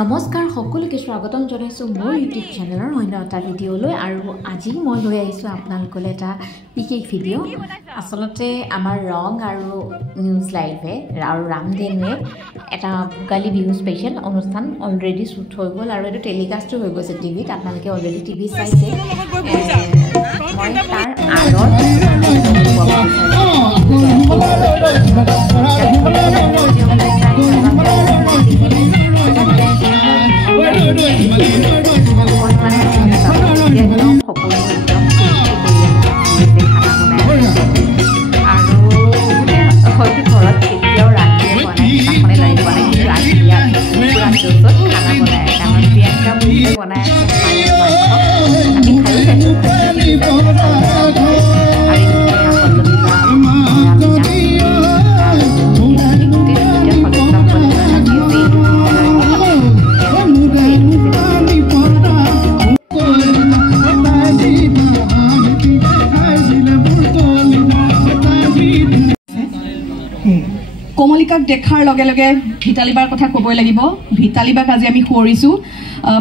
নমস্কাৰ সকলোকে স্বাগতম জনাইছোঁ মোৰ ইউটিউব চেনেলৰ অন্য এটা ভিডিঅ'লৈ আৰু আজি মই লৈ আহিছোঁ আপোনালোকলৈ এটা বিশেষ ভিডিঅ' আচলতে আমাৰ ৰং আৰু নিউজ লাইভে আৰু ৰামধেনুৱে এটা ভোগালী বিহু স্পেচিয়েল অনুষ্ঠান অলৰেডি শ্বুট হৈ গ'ল আৰু এইটো টেলিকাষ্টো হৈ গৈছে টিভিত আপোনালোকে অলৰেডি টিভি চাইছে মই তাৰ আগত কমলিকাক দেখাৰ লগে লগে ভিতালীবাৰ কথা ক'বই লাগিব। ভিতালীবাক আজি আমি সুঁৱৰিছোঁ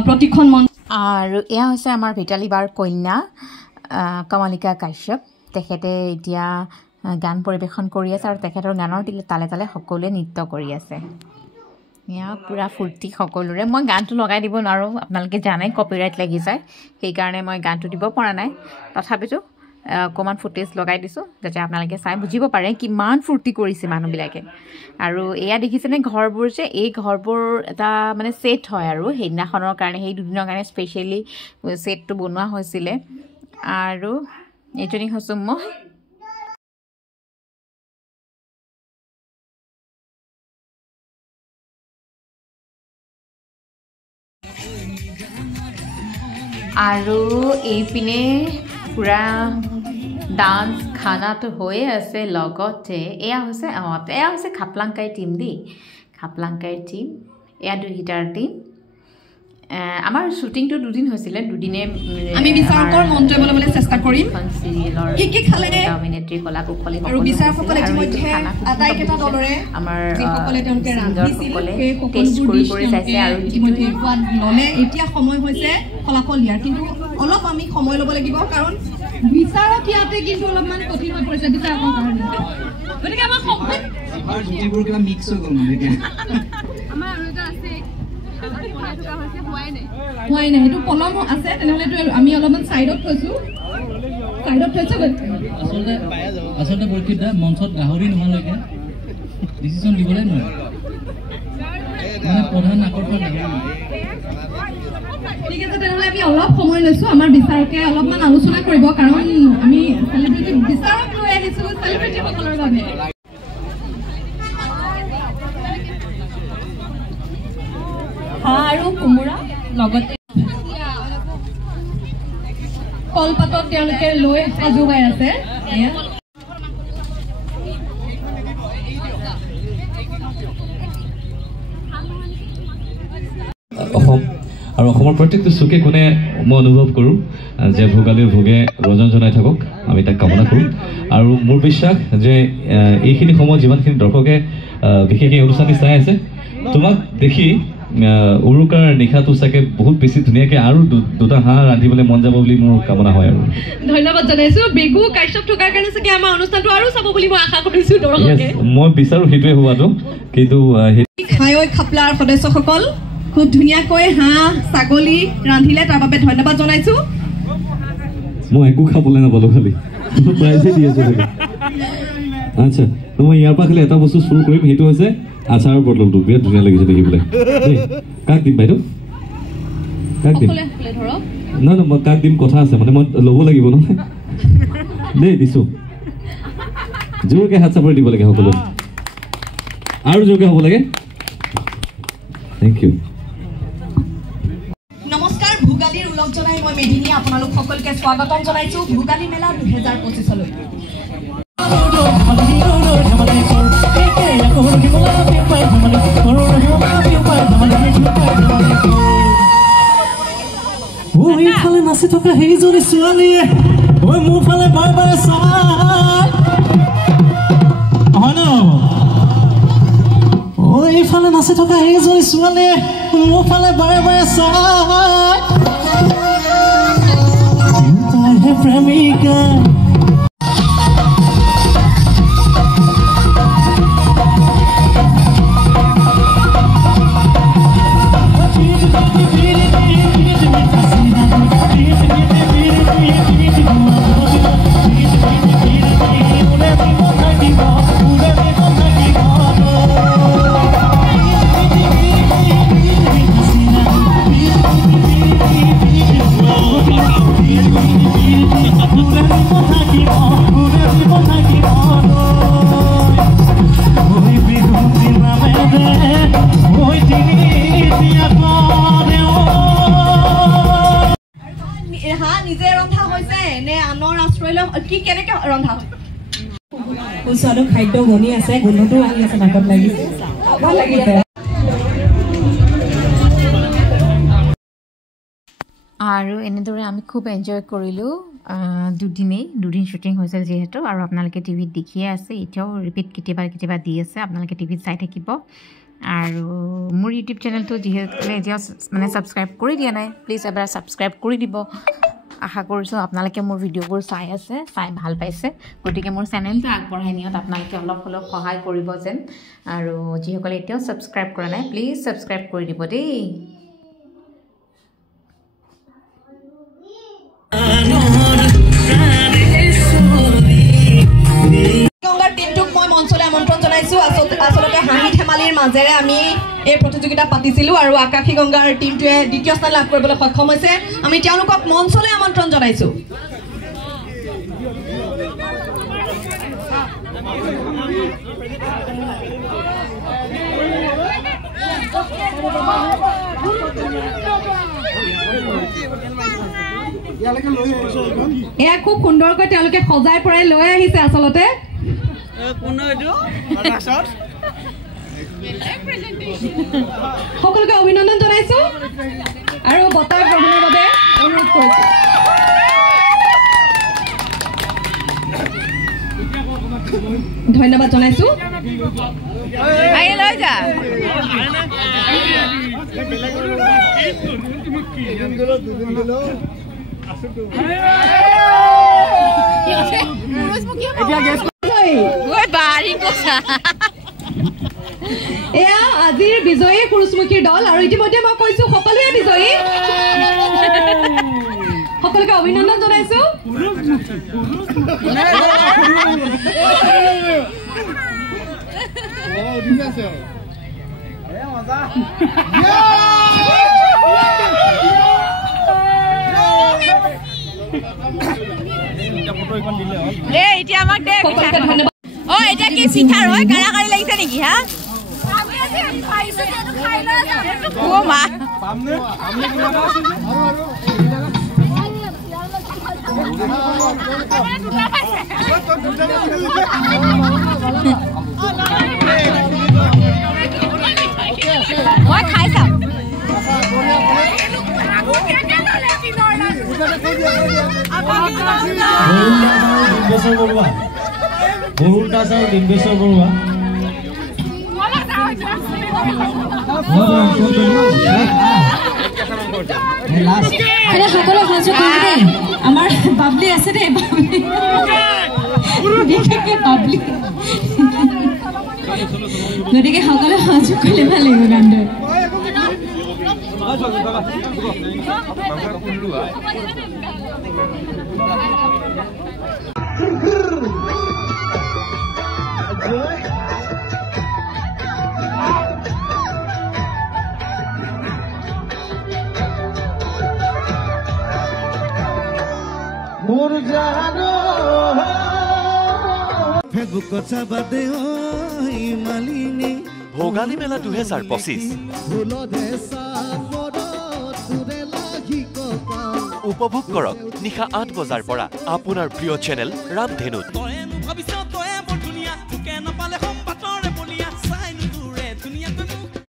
প্ৰতিখন মন আৰু এয়া হৈছে আমাৰ ভিতালীবাৰ কন্যা কমলিকা কাশ্যপ। তেখেতে এতিয়া গান পৰিৱেশন কৰি আছে আৰু তেখেতৰ গানৰ তালে তালে সকলোৱে নৃত্য কৰি আছে। এয়া পূৰা ফূৰ্তি সকলোৰে। মই গানটো লগাই দিব নোৱাৰোঁ, আপোনালোকে জানে কপিৰাইট লাগি যায়, সেইকাৰণে মই গানটো দিব পৰা নাই। তথাপিতো অকণমান ফুটেজ লগাই দিছোঁ যাতে আপোনালোকে চাই বুজিব পাৰে কিমান ফূৰ্তি কৰিছে মানুহবিলাকে। আৰু এয়া দেখিছেনে ঘৰবোৰ যে এই ঘৰবোৰ এটা মানে ছেট হয় আৰু সেইদিনাখনৰ কাৰণে সেই দুদিনৰ কাৰণে স্পেচিয়েলি ছেটটো বনোৱা হৈছিলে। আৰু এইজনী হৈছোঁ মই। আৰু এইপিনে পূৰা ডান্স খানাটো হৈয়ে আছে। লগতে এয়া হৈছে খাপলাংকাইৰ টীম দেই, খাপলাংকাইৰ টীম। এয়া দুহিতাৰ টীম। আমাৰ শ্বুটিংটো দুদিন হৈছিলে, দুদিনে আমি বিচাৰকৰ মন্ত্ৰী বনাবলৈ চেষ্টা কৰিম। চিৰিয়েলৰ কি খালে অভিনেত্ৰী কলা কুশলী আৰু বিচাৰকসকলে ইতিমধ্যে আটাইকেইটা দলৰে আমাৰ যিসকলে তেওঁলোকে ৰান্ধিছিলে টেষ্ট কৰি চাইছে আৰু ইতিমধ্যে সোৱাদ ল'লে। এতিয়া সময় হৈছে ফলাফল দিয়াৰ, কিন্তু অলপ আমি সময় ল'ব লাগিব কাৰণ বিচাৰক ইয়াতে কিন্তু অলপমান কঠিন হৈ পৰিছে বিচাৰকৰ কাৰণে। গতিকে আমাৰ সময় জুতিবোৰ কিবা মিক্স হৈ গ'ল মানে আমাৰ আৰু এটা আছে হোৱাই নাই, সেইটো পলম আছে। তেনেহ'লেতো আমি অলপমান ছাইডত থৈছোঁ। আচলতে পৰীক্ষিত মঞ্চত গাহৰি নোহোৱালৈকে ডিচিশ্যন দিবলৈ নোৱাৰে, মানে প্ৰধান আকৰ্ষণ গাহৰি। ঠিক আছে, তেনেহ'লে আমি অলপ সময় লৈছোঁ। আমাৰ বিচাৰকে অলপমান আলোচনা কৰিব কাৰণ আমি চেলিব্ৰিটি বিচাৰক লৈ আহিছোঁ চেলিব্ৰিটিসকলৰ বাবে। হাঁহ আৰু কোমোৰা লগতে কলপাতত তেওঁলোকে লৈ সাজুৱাই আছে। অসম আৰু অসমৰ প্ৰত্যেকটো চুকে কোণে মই অনুভৱ কৰোঁ যে ভোগালীৰ ভোগে ৰজন জনাই থাকক, আমি তাক কামনা কৰোঁ। আৰু মোৰ বিশ্বাস যে এইখিনি সময়ত যিমানখিনি দৰ্শকে বিশেষ এই অনুষ্ঠানটি চাই আছে, তোমাক দেখি উৰুকাৰ নিশাটো চাগে বহুত বেছি ধুনীয়াকৈ আৰু দুটা হাঁহ ৰান্ধিবলৈ মন যাব বুলি মোৰ কামনা হয়। আৰু ধন্যবাদ জনাইছোঁ। বিহু কাশ্যপ থকাৰ কাৰণে চাগে আমাৰ অনুষ্ঠানটো আৰু চাব বুলি মই আশা কৰিছোঁ দৰ্শকে। মই বিচাৰোঁ সেইটোৱে হোৱাটো, কিন্তু খাপলাৰ সদস্যসকল খুব ধুনীয়াকৈ হাঁহ ছাগলী ৰান্ধিলে, তাৰ বাবে ধন্যবাদ জনাইছোঁ। মই একো খাবলৈ নাপালোঁ, খালি প্ৰাইজে দি আছোঁ। আচ্ছা, মই ইয়াৰ পৰা খালি এটা বস্তু চুৰ কৰিম, সেইটো হৈছে আচাৰৰ বটলটো। বিৰাট ধুনীয়া লাগিছে দেখিবলৈ। কাক দিম বাইদেউ? কাক দিম? নহয় নহয়, মই কাক দিম কথা আছে, মানে মই ল'ব লাগিব নহয় দেই। দিছোঁ, জোৰকৈ হাত চাপৰি দিব লাগে সকলো, আৰু জোৰকৈ হ'ব লাগে। Thank you. নমস্কাৰ, ভোগালীৰ ওলগ জনাই মই মেদিনী আপোনালোক সকলোকে স্বাগতম জনাইছোঁ ভোগালী মেলা 2025লৈ। ইফালে নাচি থকা সেইজনী ছোৱালীয়ে মোৰ ফালে বাৰে বাৰে চাই হয় ন? এইফালে নাচি থকা সেইজনী ছোৱালীয়ে মোৰ ফালে বাৰে বাৰে চাই তাইহে প্ৰেমিকা সুস্বাদু খাদ্য বনি আছে গোন্ধটো আহি আছে নাকত লাগিছে ভাল লাগিছে আৰু এনেদৰে আমি খুব এনজয় কৰিলোঁ দুদিন শ্বুটিং হৈছিল যিহেতু আৰু আপোনালোকে টিভিত দেখিয়ে আছে এতিয়াও ৰিপিট কেতিয়াবা দি আছে আপোনালোকে টিভিত চাই থাকিব আৰু মোৰ ইউটিউব চেনেলটো যিহেতু এতিয়াও মানে ছাবস্ক্ৰাইব কৰি দিয়া নাই প্লিজ এবাৰ ছাবস্ক্ৰাইব কৰি দিব আশা কৰিছোঁ আপোনালোকে মোৰ ভিডিঅ'বোৰ চাই ভাল পাইছে গতিকে মোৰ চেনেলটো আগবঢ়াই নিয়ত আপোনালোকে অলপ অলপ সহায় কৰিব যেন আৰু যিসকলে এতিয়াও ছাবস্ক্ৰাইব কৰা নাই প্লিজ ছাবস্ক্ৰাইব কৰি দিব দেই আচলতে হাঁহি ধেমালিৰ মাজেৰে আমি এই প্ৰতিযোগিতা পাতিছিলোঁ আৰু আকাশী গংগাৰ টিমটোৱে দ্বিতীয় স্থান লাভ কৰিবলৈ সক্ষম হৈছে আমি তেওঁলোকক মঞ্চলৈ আমন্ত্ৰণ জনাইছোঁ এয়া খুব সুন্দৰকৈ তেওঁলোকে সজাই পৰাই লৈ আহিছে আচলতে সকলোকে অভিনন্দন জনাইছোঁ আৰু বঁটা গ্ৰহণৰ বাবে অনুৰোধ কৰিছোঁ ধন্যবাদ জনাইছোঁ এয়া আজিৰ বিজয়ী পুৰুষমুখীৰ দল আৰু ইতিমধ্যে মই কৈছোঁ সকলোৱে বিজয়ী সকলোকে অভিনন্দন জনাইছোঁ এতিয়া আমাক দে এতিয়া কি চিঠাৰ হয় কাৰাকাৰী লাগিছে নেকি হা মা মই খাই চাম সকলো সাজু কৰি আমাৰ বাবলি আছে দেই বাবলি গতিকে সকলো সাজু কৰিলে ভাল লাগিব গানটো ভোগালী মেলা 2025 উপভোগ কৰক নিশা 8 বজাৰ পৰা আপোনাৰ প্ৰিয় চেনেল ৰামধেনুত